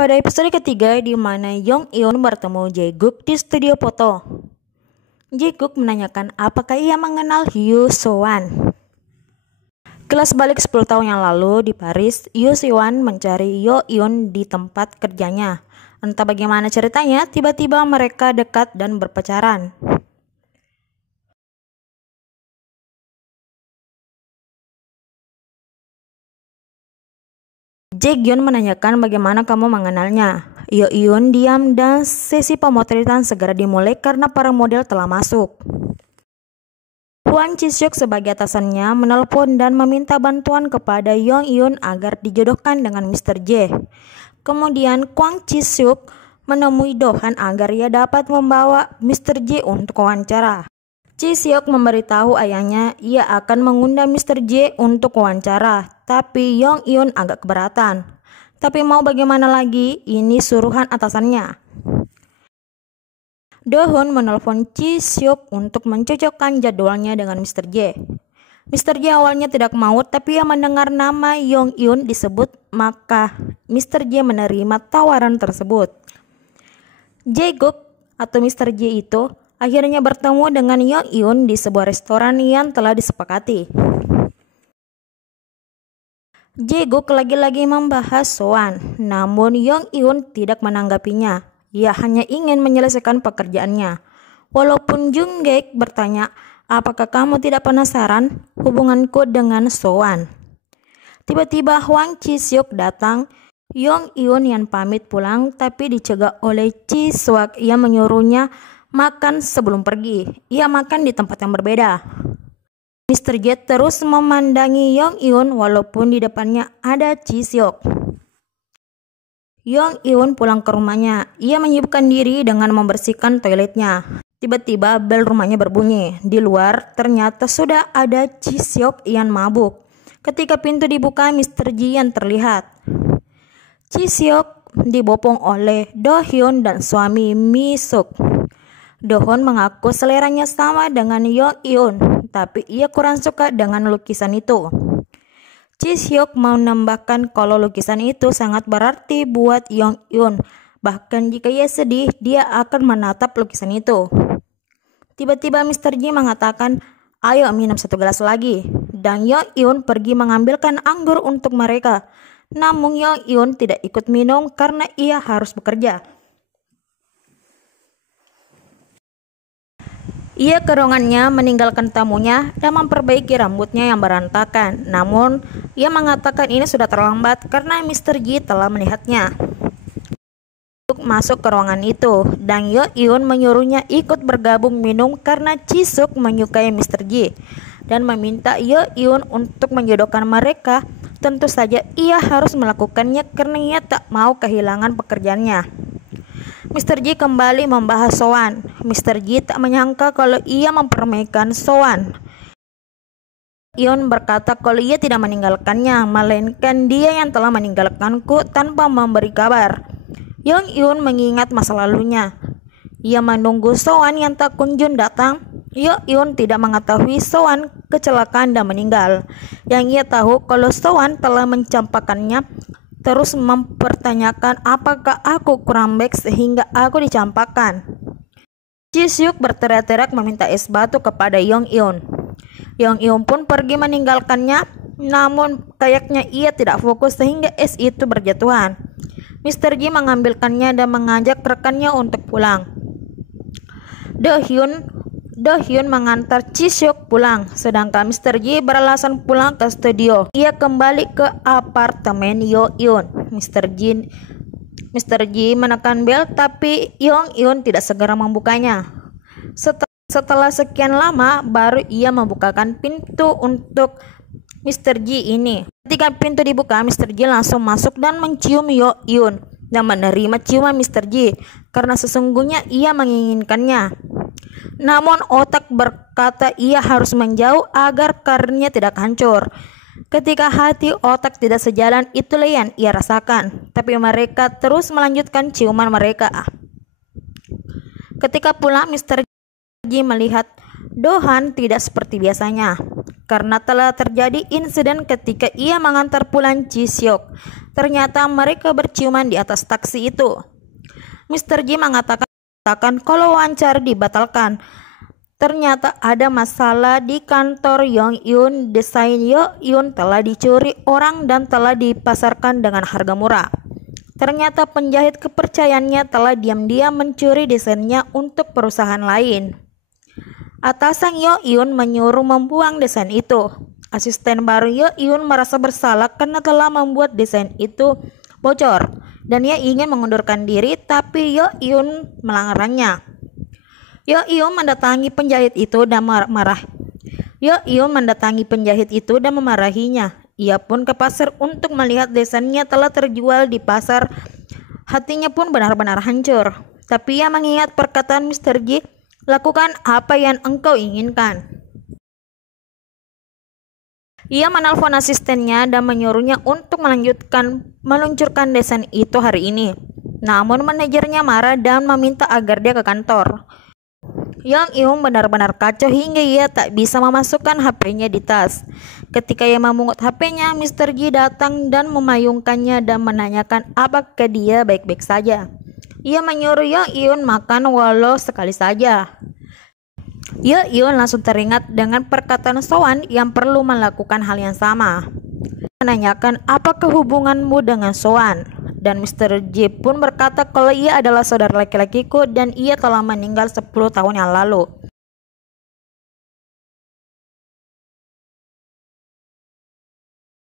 Pada episode ketiga di mana Yong Eun bertemu Jae-guk di studio foto, Jae-guk menanyakan apakah ia mengenal Yoo So-wan. Kelas balik 10 tahun yang lalu di Paris, Yoo So-wan mencari Yo Eun di tempat kerjanya. Entah bagaimana ceritanya, tiba-tiba mereka dekat dan berpacaran. Jae-gyun menanyakan bagaimana kamu mengenalnya. Yo Eun diam dan sesi pemotretan segera dimulai karena para model telah masuk. Hwang Ji-suk sebagai atasannya menelpon dan meminta bantuan kepada Yong Eun agar dijodohkan dengan Mr. J. Kemudian Hwang Ji-suk menemui Do-han agar ia dapat membawa Mr. J untuk wawancara. Ji-suk memberitahu ayahnya ia akan mengundang Mr. J untuk wawancara, tapi Yong Eun agak keberatan. Tapi mau bagaimana lagi, ini suruhan atasannya. Do-hun menelpon Ji-suk untuk mencocokkan jadwalnya dengan Mr. J. Mr. J awalnya tidak mau, tapi ia mendengar nama Yong Eun disebut, maka Mr. J menerima tawaran tersebut. Jae-guk atau Mr. J itu akhirnya bertemu dengan Yong Eun di sebuah restoran yang telah disepakati. Jae-guk lagi-lagi membahas So-wan, namun Yong Eun tidak menanggapinya. Ia hanya ingin menyelesaikan pekerjaannya. Walaupun Jung-gaek bertanya, apakah kamu tidak penasaran hubunganku dengan So-wan? Tiba-tiba Hwang Ji-suk datang. Yong Eun yang pamit pulang tapi dicegah oleh Ji-suk yang menyuruhnya makan sebelum pergi. Ia makan di tempat yang berbeda. Mr. J terus memandangi Yong Eun walaupun di depannya ada Ji-suk. Yong Eun pulang ke rumahnya. Ia menyibukkan diri dengan membersihkan toiletnya. Tiba-tiba bel rumahnya berbunyi. Di luar ternyata sudah ada Ji-suk yang mabuk. Ketika pintu dibuka, Mr. J yang terlihat. Ji-suk dibopong oleh Do-hyun dan suami Mi-suk. Do-hun mengaku seleranya sama dengan Yong Eun, tapi ia kurang suka dengan lukisan itu. Ji-suk menambahkan kalau lukisan itu sangat berarti buat Yong Eun. Bahkan jika ia sedih, dia akan menatap lukisan itu. Tiba-tiba Mr. J mengatakan, ayo minum satu gelas lagi. Dan Yong Eun pergi mengambilkan anggur untuk mereka. Namun Yong Eun tidak ikut minum karena ia harus bekerja. Ia ke ruangannya meninggalkan tamunya dan memperbaiki rambutnya yang berantakan. Namun, ia mengatakan ini sudah terlambat karena Mr. J telah melihatnya. Masuk ke ruangan itu dan Yo Eun menyuruhnya ikut bergabung minum karena Ji-suk menyukai Mr. J dan meminta Yo Eun untuk menjodohkan mereka. Tentu saja ia harus melakukannya karena ia tak mau kehilangan pekerjaannya. Mr. J kembali membahas So-wan. Mr. J tak menyangka kalau ia mempermainkan So-wan. Eun berkata kalau ia tidak meninggalkannya, melainkan dia yang telah meninggalkanku tanpa memberi kabar. Yong Eun mengingat masa lalunya. Ia menunggu So-wan yang tak kunjung datang. Yo Eun tidak mengetahui So-wan kecelakaan dan meninggal. Yang ia tahu kalau So-wan telah mencampakkannya, terus mempertanyakan apakah aku kurang baik sehingga aku dicampakkan. Ji-suk berteriak-teriak meminta es batu kepada Yong Eun. Yong Eun pun pergi meninggalkannya, namun kayaknya ia tidak fokus sehingga es itu berjatuhan. Mr. J mengambilkannya dan mengajak rekannya untuk pulang. Do-hyun mengantar Ji-suk pulang, sedangkan Mr. J beralasan pulang ke studio. Ia kembali ke apartemen Yo Eun. Mr. J menekan bel, tapi Yong Eun tidak segera membukanya. Setelah sekian lama, baru ia membukakan pintu untuk Mr. J ini. Ketika pintu dibuka, Mr. J langsung masuk dan mencium Yo Eun dan menerima ciuman Mr. J karena sesungguhnya ia menginginkannya. Namun otak berkata ia harus menjauh agar karirnya tidak hancur. Ketika hati otak tidak sejalan, itulah yang ia rasakan. Tapi mereka terus melanjutkan ciuman mereka. Ketika pulang, Mr. J melihat Do-han tidak seperti biasanya. karena telah terjadi insiden ketika ia mengantar pulang Ji Seok. Ternyata mereka berciuman di atas taksi itu. Mr. Ji mengatakan kalau wawancara dibatalkan. Ternyata ada masalah di kantor Yong Eun. Desain Yong Eun telah dicuri orang dan telah dipasarkan dengan harga murah. Ternyata penjahit kepercayaannya telah diam-diam mencuri desainnya untuk perusahaan lain. Atasan Yong Eun menyuruh membuang desain itu. Asisten baru Yong Eun merasa bersalah karena telah membuat desain itu bocor dan ia ingin mengundurkan diri, tapi Yong Eun melarangnya. Yong Eun mendatangi penjahit itu dan memarahinya. Ia pun ke pasar untuk melihat desainnya telah terjual di pasar. Hatinya pun benar-benar hancur. Tapi ia mengingat perkataan Mr. Ji, lakukan apa yang engkau inginkan. Ia menelpon asistennya dan menyuruhnya untuk meluncurkan desain itu hari ini. Namun manajernya marah dan meminta agar dia ke kantor. Yong Eun benar-benar kacau hingga ia tak bisa memasukkan HP-nya di tas. Ketika ia memungut HP-nya, Mr. Ji datang dan memayungkannya dan menanyakan apakah dia baik-baik saja. Ia menyuruh Yong Eun makan walau sekali saja. Yong Eun langsung teringat dengan perkataan Soan yang perlu melakukan hal yang sama. Menanyakan apakah hubunganmu dengan Soan, dan Mr. Ji pun berkata kalau ia adalah saudara laki-lakiku dan ia telah meninggal 10 tahun yang lalu.